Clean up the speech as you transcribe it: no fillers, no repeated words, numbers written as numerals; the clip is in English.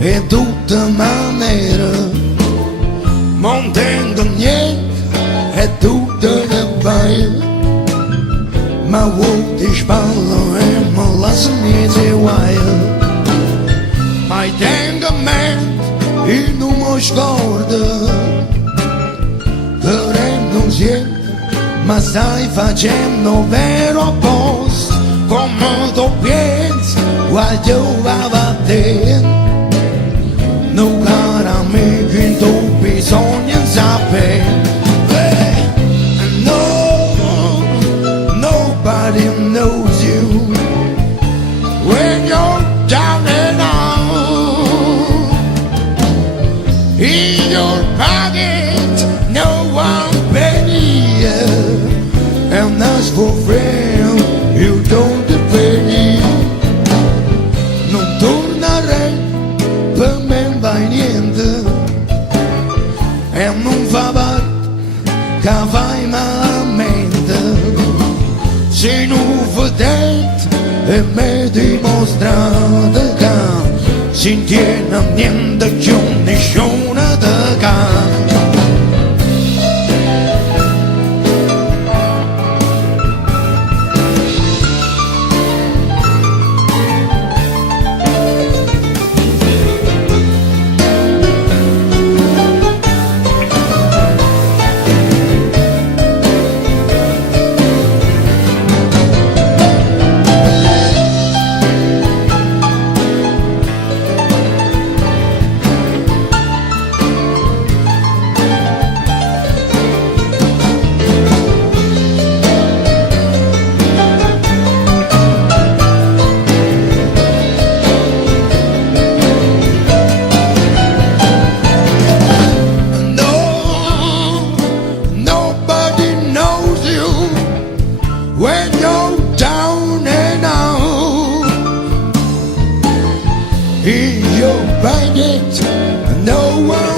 in tutta maniera, non intendo niente, è tutto da bene, ma vuoi di spalle e mi lascia niente guaia. Ma tengo a mente e non mi scordo che non siete, ma stai facendo vero apposta, come tu pensi, guarda va a te. No caro amico, tu bisogna sapere, no, nobody knows you when you're down and out. In your pocket, no one penny, and that's for friend, you don't depend. Non tornerei per me vai niente, e non fa parte che fai malamente. Se non vedete e mi dimostrate che si tiene niente più nessuna da casa. When you're down and out, in your pocket, no one